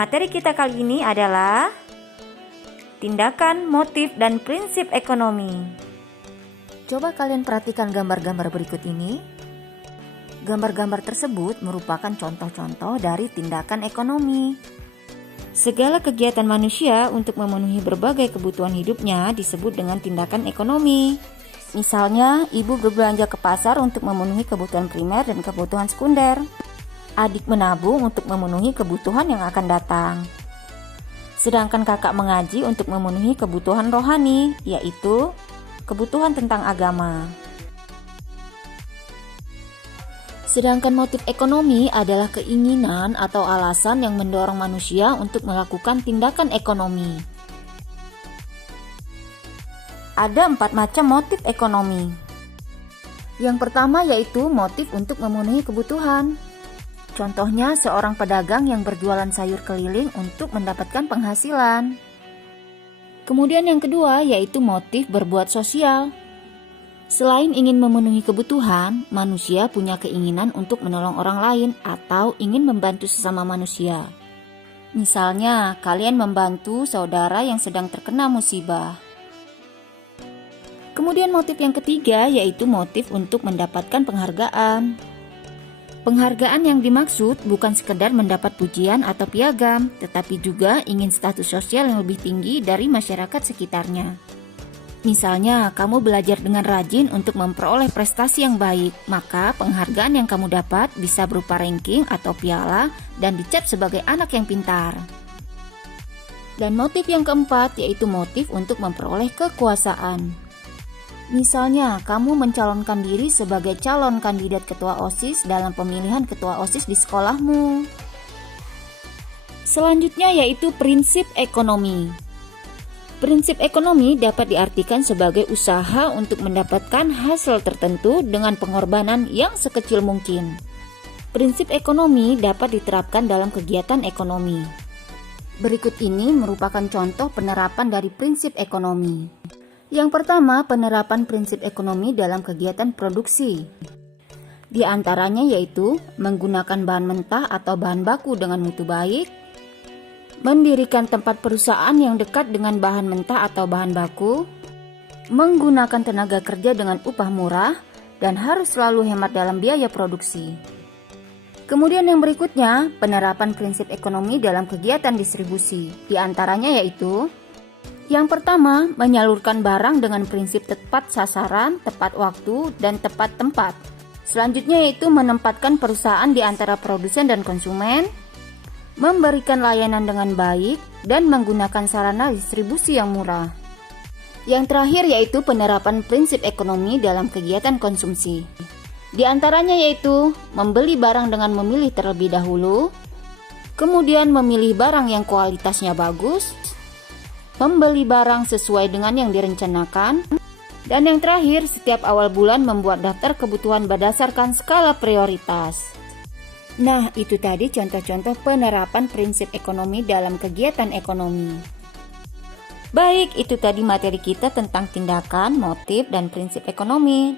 Materi kita kali ini adalah tindakan, motif, dan prinsip ekonomi. Coba kalian perhatikan gambar-gambar berikut ini. Gambar-gambar tersebut merupakan contoh-contoh dari tindakan ekonomi. Segala kegiatan manusia untuk memenuhi berbagai kebutuhan hidupnya disebut dengan tindakan ekonomi. Misalnya, ibu berbelanja ke pasar untuk memenuhi kebutuhan primer dan kebutuhan sekunder. Adik menabung untuk memenuhi kebutuhan yang akan datang. Sedangkan kakak mengaji untuk memenuhi kebutuhan rohani, yaitu kebutuhan tentang agama. Sedangkan motif ekonomi adalah keinginan atau alasan yang mendorong manusia untuk melakukan tindakan ekonomi. Ada 4 macam motif ekonomi. Yang pertama yaitu motif untuk memenuhi kebutuhan. Contohnya seorang pedagang yang berjualan sayur keliling untuk mendapatkan penghasilan. Kemudian yang kedua yaitu motif berbuat sosial. Selain ingin memenuhi kebutuhan, manusia punya keinginan untuk menolong orang lain atau ingin membantu sesama manusia. Misalnya, kalian membantu saudara yang sedang terkena musibah. Kemudian motif yang ketiga yaitu motif untuk mendapatkan penghargaan. Penghargaan yang dimaksud bukan sekedar mendapat pujian atau piagam, tetapi juga ingin status sosial yang lebih tinggi dari masyarakat sekitarnya. Misalnya, kamu belajar dengan rajin untuk memperoleh prestasi yang baik, maka penghargaan yang kamu dapat bisa berupa ranking atau piala dan dicap sebagai anak yang pintar. Dan motif yang keempat yaitu motif untuk memperoleh kekuasaan. Misalnya, kamu mencalonkan diri sebagai calon kandidat ketua OSIS dalam pemilihan ketua OSIS di sekolahmu. Selanjutnya yaitu prinsip ekonomi. Prinsip ekonomi dapat diartikan sebagai usaha untuk mendapatkan hasil tertentu dengan pengorbanan yang sekecil mungkin. Prinsip ekonomi dapat diterapkan dalam kegiatan ekonomi. Berikut ini merupakan contoh penerapan dari prinsip ekonomi. Yang pertama, penerapan prinsip ekonomi dalam kegiatan produksi. Di antaranya yaitu menggunakan bahan mentah atau bahan baku dengan mutu baik, mendirikan tempat perusahaan yang dekat dengan bahan mentah atau bahan baku, menggunakan tenaga kerja dengan upah murah, dan harus selalu hemat dalam biaya produksi. Kemudian yang berikutnya, penerapan prinsip ekonomi dalam kegiatan distribusi. Di antaranya yaitu yang pertama, menyalurkan barang dengan prinsip tepat sasaran, tepat waktu, dan tepat tempat. Selanjutnya yaitu menempatkan perusahaan di antara produsen dan konsumen, memberikan layanan dengan baik, dan menggunakan sarana distribusi yang murah. Yang terakhir yaitu penerapan prinsip ekonomi dalam kegiatan konsumsi. Di antaranya yaitu membeli barang dengan memilih terlebih dahulu, kemudian memilih barang yang kualitasnya bagus, membeli barang sesuai dengan yang direncanakan, dan yang terakhir setiap awal bulan membuat daftar kebutuhan berdasarkan skala prioritas. Nah, itu tadi contoh-contoh penerapan prinsip ekonomi dalam kegiatan ekonomi. Baik, itu tadi materi kita tentang tindakan, motif, dan prinsip ekonomi.